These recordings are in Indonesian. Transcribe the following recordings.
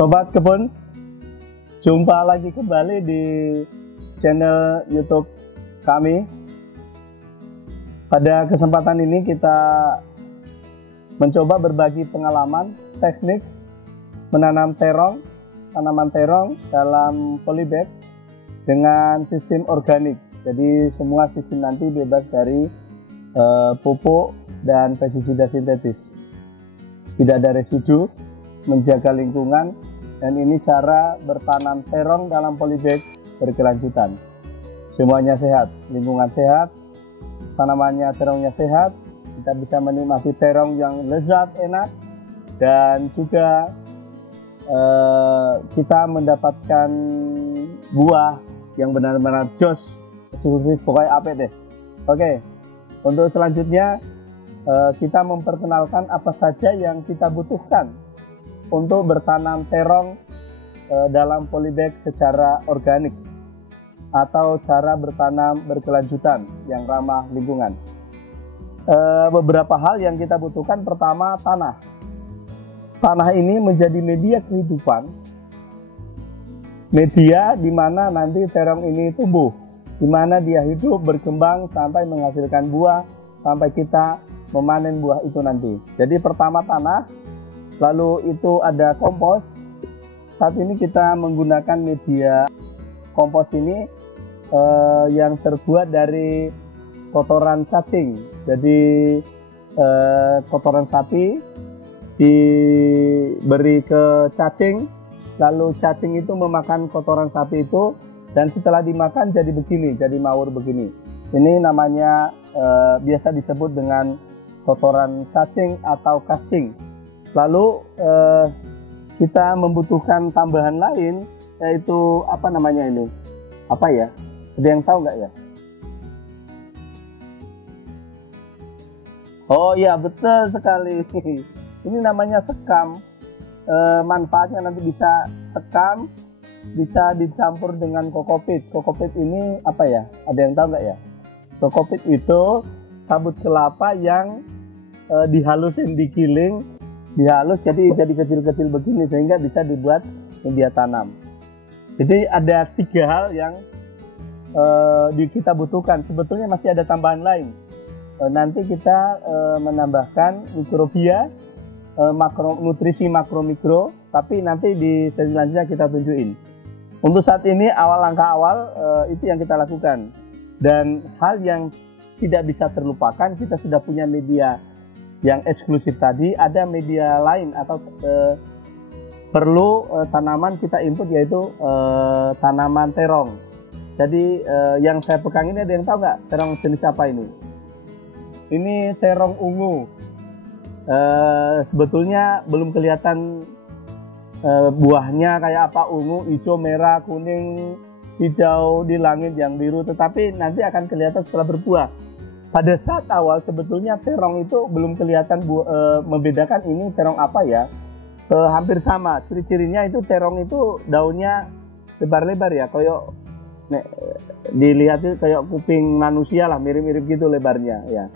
Sobat Kebun, jumpa lagi kembali di channel YouTube kami. Pada kesempatan ini kita mencoba berbagi pengalaman teknik menanam terong, tanaman terong dalam polybag dengan sistem organik. Jadi semua sistem nanti bebas dari pupuk dan pestisida sintetis. Tidak ada residu, menjaga lingkungan, dan ini cara bertanam terong dalam polybag berkelanjutan. Semuanya sehat, lingkungan sehat, tanamannya terongnya sehat, kita bisa menikmati terong yang lezat, enak, dan juga kita mendapatkan buah yang benar-benar jos, pokoknya apa deh. Oke, untuk selanjutnya kita memperkenalkan apa saja yang kita butuhkan untuk bertanam terong dalam polybag secara organik atau cara bertanam berkelanjutan yang ramah lingkungan. Beberapa hal yang kita butuhkan, pertama tanah. Tanah ini menjadi media kehidupan, media di mana nanti terong ini tumbuh, di mana dia hidup, berkembang sampai menghasilkan buah, sampai kita memanen buah itu nanti. Jadi pertama tanah, lalu itu ada kompos. Saat ini kita menggunakan media kompos ini yang terbuat dari kotoran cacing. Jadi kotoran sapi diberi ke cacing, lalu cacing itu memakan kotoran sapi itu, dan setelah dimakan jadi begini, jadi mawur begini. Ini namanya biasa disebut dengan kotoran cacing atau kascing. Lalu kita membutuhkan tambahan lain, yaitu apa namanya ini? Apa ya? Ada yang tahu nggak ya? Oh iya, betul sekali. Ini namanya sekam. Manfaatnya nanti bisa sekam, bisa dicampur dengan kokopit. Kokopit ini apa ya? Ada yang tahu nggak ya? Kokopit itu sabut kelapa yang dihalusin, digiling, dihalus jadi kecil-kecil begini sehingga bisa dibuat media tanam. Jadi ada 3 hal yang kita butuhkan. Sebetulnya masih ada tambahan lain. Nanti kita menambahkan mikrobia, nutrisi makro mikro, tapi nanti di sesi selanjutnya kita tunjukin. Untuk saat ini langkah awal itu yang kita lakukan. Dan hal yang tidak bisa terlupakan, kita sudah punya media yang eksklusif tadi, ada media lain atau perlu tanaman kita input, yaitu tanaman terong. Jadi yang saya pegang ini, ada yang tahu nggak terong jenis apa ini? Ini terong ungu. Sebetulnya belum kelihatan buahnya kayak apa, ungu, hijau, merah, kuning, hijau di langit yang biru, tetapi nanti akan kelihatan setelah berbuah. Pada saat awal sebetulnya terong itu belum kelihatan membedakan ini terong apa ya. Hampir sama, ciri-cirinya itu terong itu daunnya lebar-lebar ya, kayak dilihat itu kayak kuping manusia lah, mirip-mirip gitu lebarnya ya.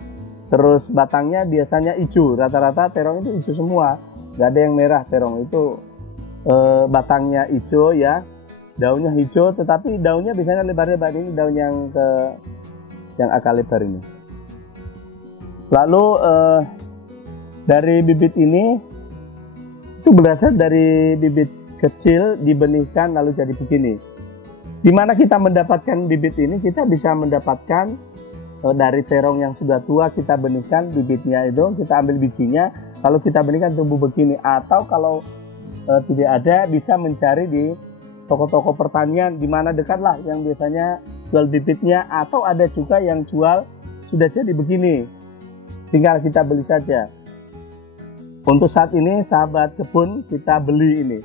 Terus batangnya biasanya hijau, rata-rata terong itu hijau semua, nggak ada yang merah. Terong itu batangnya hijau ya, daunnya hijau, tetapi daunnya biasanya lebar-lebar. Ini daun yang agak lebar ini. Lalu dari bibit ini itu berasal dari bibit kecil, dibenihkan lalu jadi begini. Di mana kita mendapatkan bibit ini? Kita bisa mendapatkan dari terong yang sudah tua, kita benihkan bibitnya itu, kita ambil bijinya, lalu kita benihkan tumbuh begini. Atau kalau tidak ada, bisa mencari di toko-toko pertanian di mana dekat lah yang biasanya jual bibitnya, atau ada juga yang jual sudah jadi begini, tinggal kita beli saja. Untuk saat ini sahabat kebun, kita beli ini,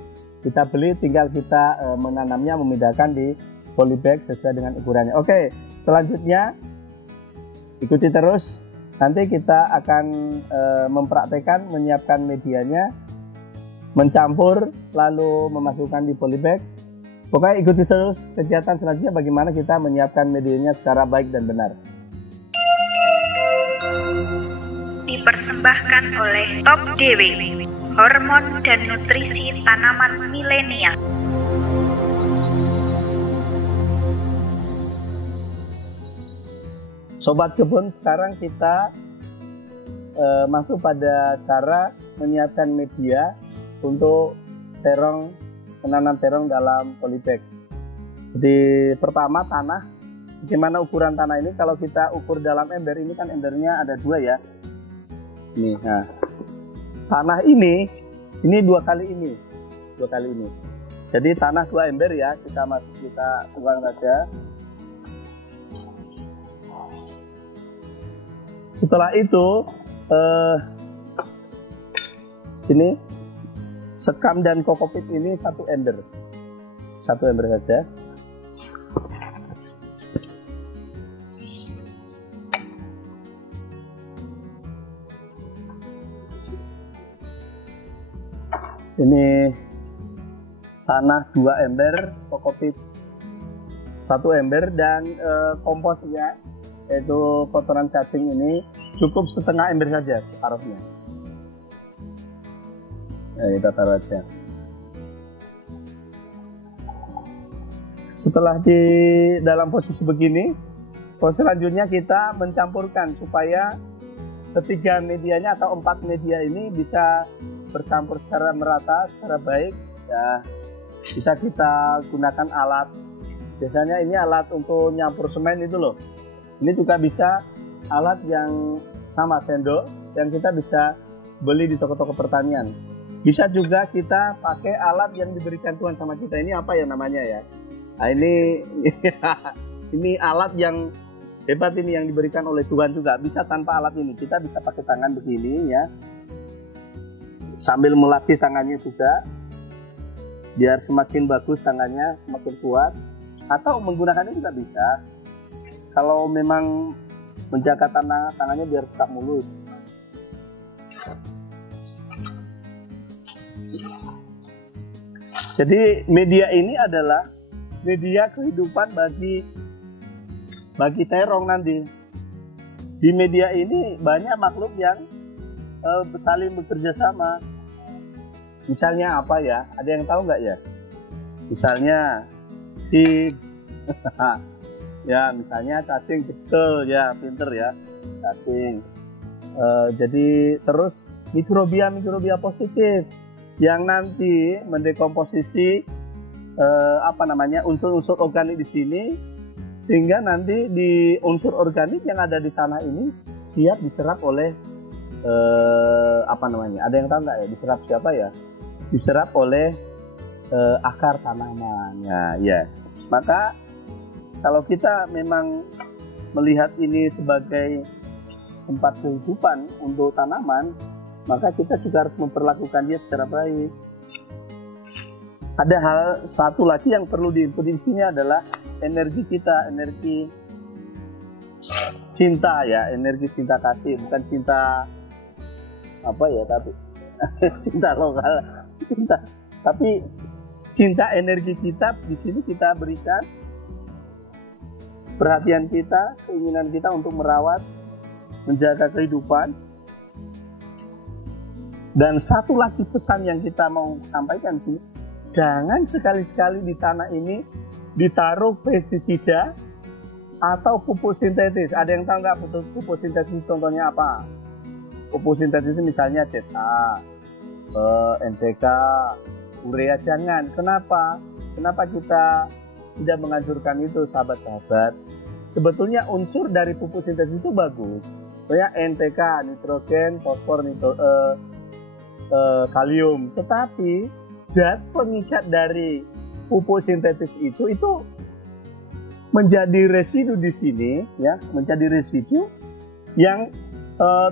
kita beli, tinggal kita menanamnya, memindahkan di polybag sesuai dengan ukurannya. Oke, selanjutnya ikuti terus, nanti kita akan mempraktekkan menyiapkan medianya, mencampur, lalu memasukkan di polybag. Pokoknya ikuti terus kegiatan selanjutnya bagaimana kita menyiapkan medianya secara baik dan benar. Dipersembahkan oleh Top DW, hormon dan nutrisi tanaman milenial. Sobat kebun, sekarang kita masuk pada cara menyiapkan media untuk terong, menanam terong dalam polybag. Jadi pertama tanah, bagaimana ukuran tanah ini? Kalau kita ukur dalam ember, ini kan embernya ada 2 ya. Nih, nah tanah ini 2 kali ini. Jadi tanah 2 ember ya, kita tuang saja. Setelah itu ini sekam dan kokopit ini 1 ember saja. Ini tanah 2 ember, kokopit 1 ember, dan komposnya yaitu kotoran cacing ini cukup setengah ember saja taruhnya. Nah, kita taruh aja. Setelah di dalam posisi begini, proses selanjutnya kita mencampurkan supaya ketiga medianya atau 4 media ini bisa bercampur secara merata, secara baik. Ya, bisa kita gunakan alat. Biasanya ini alat untuk nyampur semen itu loh. Ini juga bisa alat yang sama sendok yang kita bisa beli di toko-toko pertanian. Bisa juga kita pakai alat yang diberikan Tuhan sama kita. Ini apa ya namanya ya? Nah, ini alat yang hebat ini yang diberikan oleh Tuhan juga. Bisa tanpa alat ini, kita bisa pakai tangan begini ya. Sambil melatih tangannya juga biar semakin bagus tangannya, semakin kuat. Atau menggunakannya juga bisa. Kalau memang menjaga tangannya biar tetap mulus. Jadi media ini adalah media kehidupan bagi terong nanti. Di media ini banyak makhluk yang saling bekerja sama. Misalnya apa ya? Ada yang tahu nggak ya? Misalnya ya, misalnya cacing, betul ya, pinter ya, cacing. Jadi terus mikrobia positif yang nanti mendekomposisi unsur-unsur organik di sini, sehingga nanti di unsur organik yang ada di tanah ini siap diserap oleh ada yang tahu nggak ya? Diserap siapa ya? Diserap oleh akar tanamannya ya. Maka kalau kita memang melihat ini sebagai tempat kehidupan untuk tanaman, maka kita juga harus memperlakukan dia secara baik. Ada hal satu lagi yang perlu diinput di sini adalah energi kita, energi cinta ya, energi cinta kasih, bukan cinta tapi cinta lokal, tapi cinta energi kita di sini kita berikan. Perhatian kita, keinginan kita untuk merawat, menjaga kehidupan. Dan satu lagi pesan yang kita mau sampaikan sih, jangan sekali-sekali di tanah ini ditaruh pestisida atau pupuk sintetis. Ada yang tahu nggak pupuk sintetis contohnya apa? Pupuk sintetis misalnya CTA, NPK, urea, jangan. Kenapa? Kenapa kita tidak menganjurkan itu, sahabat-sahabat? Sebetulnya unsur dari pupuk sintetis itu bagus. Kayak NPK, nitrogen, fosfor, kalium. Tetapi zat pengikat dari pupuk sintetis itu menjadi residu di sini, ya, menjadi residu yang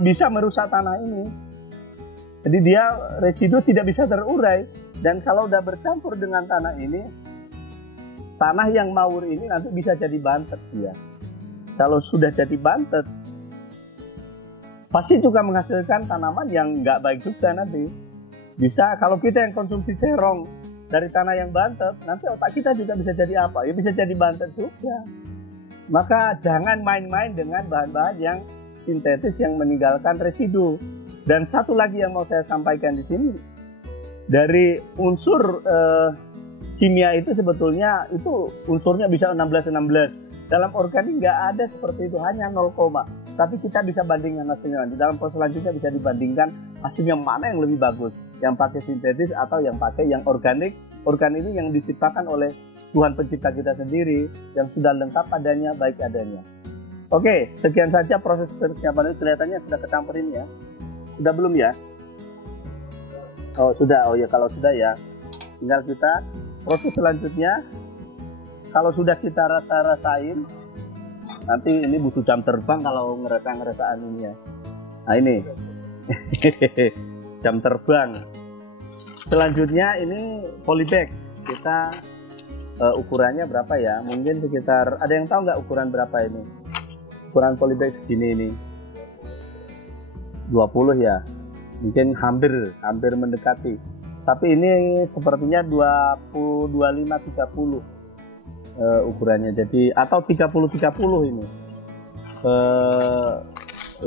bisa merusak tanah ini. Jadi dia residu tidak bisa terurai, dan kalau udah bercampur dengan tanah ini, tanah yang mawur ini nanti bisa jadi bantet dia. Kalau sudah jadi bantet, pasti juga menghasilkan tanaman yang nggak baik juga nanti. Bisa kalau kita yang konsumsi terong dari tanah yang bantet, nanti otak kita juga bisa jadi apa? Ya bisa jadi bantet juga. Maka jangan main-main dengan bahan-bahan yang sintetis yang meninggalkan residu. Dan satu lagi yang mau saya sampaikan di sini, Dari unsur kimia itu sebetulnya itu unsurnya bisa 16-16. Dalam organik nggak ada seperti itu, hanya 0, tapi kita bisa bandingkan hasilnya. Di dalam proses selanjutnya bisa dibandingkan hasilnya mana yang lebih bagus, yang pakai sintetis atau yang pakai yang organik. Organik ini yang diciptakan oleh Tuhan pencipta kita sendiri, yang sudah lengkap adanya, baik adanya. Oke, sekian saja proses persiapan ini. Kelihatannya sudah kecampurin ya. Sudah belum ya? Oh sudah, oh ya kalau sudah ya. Tinggal kita proses selanjutnya. Kalau sudah kita rasain, nanti ini butuh jam terbang kalau ngerasaan ini ya. Nah ini, jam terbang. Selanjutnya ini polybag. Kita ukurannya berapa ya? Mungkin sekitar, ada yang tahu nggak ukuran berapa ini? Ukuran polybag segini ini 20 ya, mungkin hampir mendekati, tapi ini sepertinya 25-30 ukurannya, jadi atau 30-30 ini,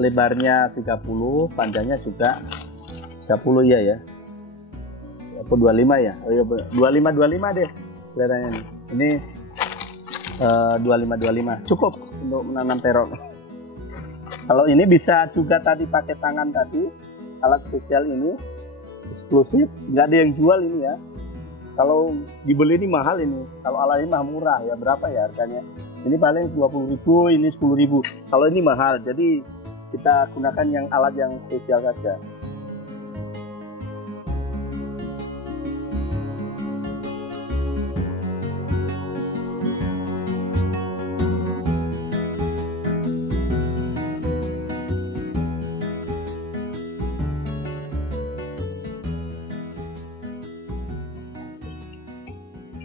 lebarnya 30, panjangnya juga 30 ya, apa 25 ya, oh iya 25 deh kelihatannya ini 25 cukup untuk menanam terong. Kalau ini bisa juga tadi pakai tangan tadi, alat spesial ini eksklusif, nggak ada yang jual ini ya. Kalau dibeli ini mahal ini, kalau alat ini mah murah ya, berapa ya harganya? Ini paling 20.000, ini 10.000. Kalau ini mahal, jadi kita gunakan yang alat yang spesial saja.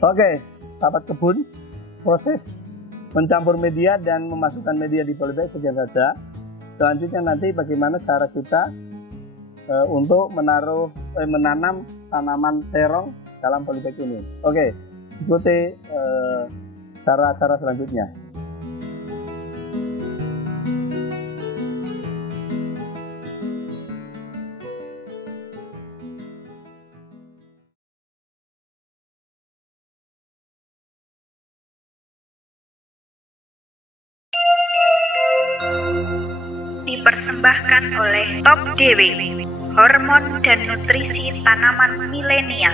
Oke, sahabat kebun, proses mencampur media dan memasukkan media di polybag sekian saja. Selanjutnya nanti bagaimana cara kita untuk menanam tanaman terong dalam polybag ini. Oke, ikuti cara-cara selanjutnya. Dipersembahkan oleh Top DW, hormon dan nutrisi tanaman milenial.